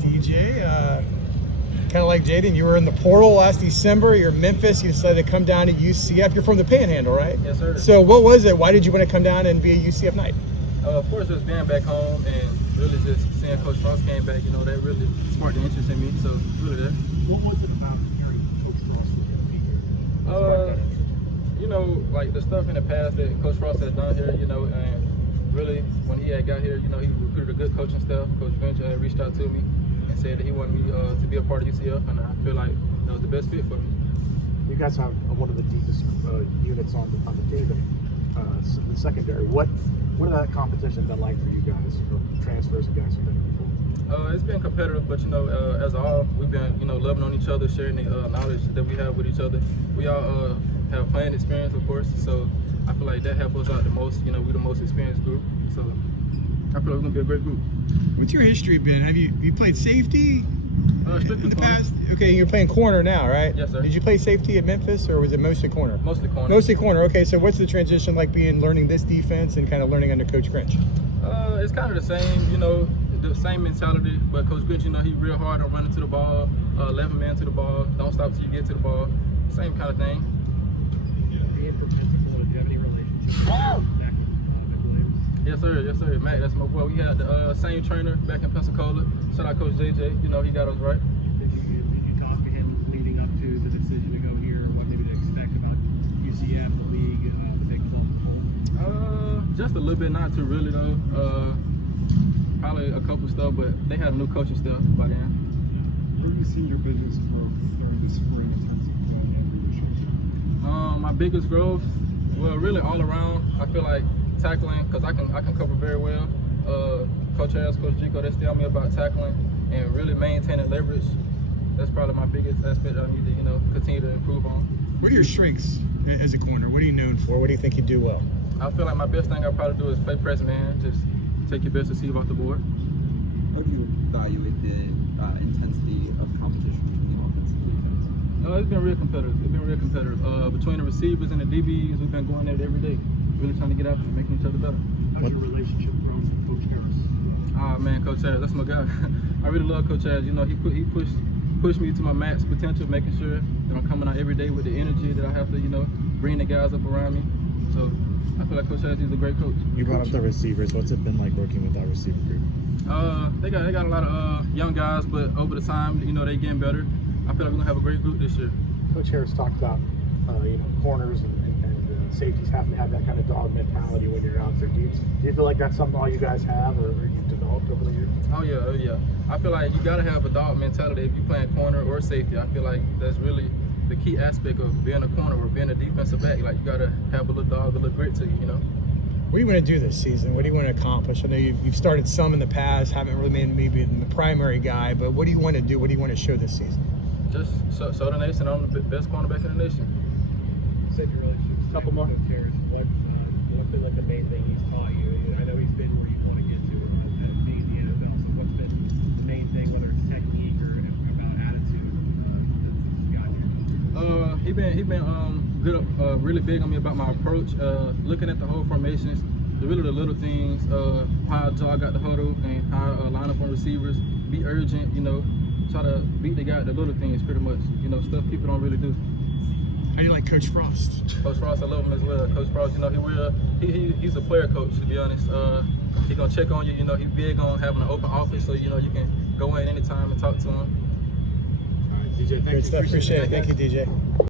DJ. Kind of like Jaden, you were in the portal last December. You're in Memphis. You decided to come down to UCF. You're from the Panhandle, right? Yes, sir. So what was it? Why did you want to come down and be a UCF Knight? Of course, just being back home and really just seeing Coach Frost came back, you know, that really sparked the interest in me. So really that. What was it about hearing Coach Frost was going to be here? You know, like the stuff in the past that Coach Frost had done here, you know, and really when he had got here, you know, he recruited a good coaching staff. Coach Venture had reached out to me and said that he wanted me to be a part of UCF, and I feel like that was the best fit for me. You guys have one of the deepest units on the team, the secondary. What has that competition been like for you guys, from transfers and guys who've been before? It's been competitive, but you know, as a whole, we've been, you know, loving on each other, sharing the knowledge that we have with each other. We all have playing experience, of course, so I feel like that helps us out the most. You know, we're the most experienced group, so I feel like we're gonna be a great group. What's your history been? Have you played safety Strictly in the corner. past? Okay, you're playing corner now, right? Yes, sir. Did you play safety at Memphis, or was it mostly corner? Mostly corner. Mostly corner. Okay, so what's the transition like learning this defense and kind of learning under Coach Grinch? It's kind of the same, you know, the same mentality, but Coach Grinch, you know, he's real hard on running to the ball, 11 man to the ball, don't stop till you get to the ball, same kind of thing. Being from Pensacola, do you have any relationship with Yes, sir. Yes, sir. Matt, that's my boy. We had the same trainer back in Pensacola. Shout out Coach JJ. You know, he got us right. Did you talk to him leading up to the decision to go here, what maybe to expect about UCF, the league, the Big 12 as a whole? Just a little bit, not too really though. Probably a couple stuff, but they had a new coaching staff by then. Where do you see your biggest growth during the spring in terms of leadership? My biggest growth, well, really all around. I feel like tackling, because I can cover very well. Coach Harris, Coach GKCO, they tell me about tackling and really maintaining leverage. That's probably my biggest aspect I need to, you know, continue to improve on. What are your strengths as a corner? What are you known for? What do you think you do well? I feel like my best thing I probably do is play press man. Just take your best receiver off the board. How do you evaluate the intensity of competition between offense and defense? It's been real competitive. It's been real competitive. Between the receivers and the DBs, we've been going at it every day, really trying to get after it, making each other better. How's your relationship grown with Coach Harris? Man, Coach Harris, that's my guy. I really love Coach Harris. You know, he pushed me to my max potential, making sure that I'm coming out every day with the energy that I have to, you know, bring the guys up around me. So I feel like Coach Harris is a great coach. You brought up the receivers. What's it been like working with that receiver group? They got a lot of young guys, but over the time, you know, they getting better. I feel like we're gonna have a great group this year. Coach Harris talked about you know, corners and safeties having to have that kind of dog mentality when you're out there. Do you feel like that's something all you guys have, or you've developed over the years? Oh yeah. I feel like you gotta have a dog mentality if you're playing corner or safety. I feel like that's really the key aspect of being a corner or being a defensive back. Like, you gotta have a little dog, a little grit to you, you know. What do you want to do this season? What do you want to accomplish? I know you've started some in the past, haven't really been maybe the primary guy, but what do you want to do? What do you want to show this season? Just show the nation I'm the best cornerback in the nation. You said your relationship. Couple more. Coach Harris. What's been like the main thing he's taught you? I know he's been where you want to get to at being in the NFL. So what's been the main thing, whether it's technique or about attitude, that's got you? He been good, really big on me about my approach, looking at the whole formations, the little things, how I jog out the huddle and how I line up on receivers, be urgent, you know, try to beat the guy at the little things pretty much, you know, stuff people don't really do. How do you like Coach Frost? Coach Frost, I love him as well. Coach Frost, you know, he's a player coach, to be honest. He gonna check on you, you know, he's big on having an open office, so, you know, you can go in anytime and talk to him. All right, DJ, thank Great you. stuff. Appreciate it. Thank you, DJ.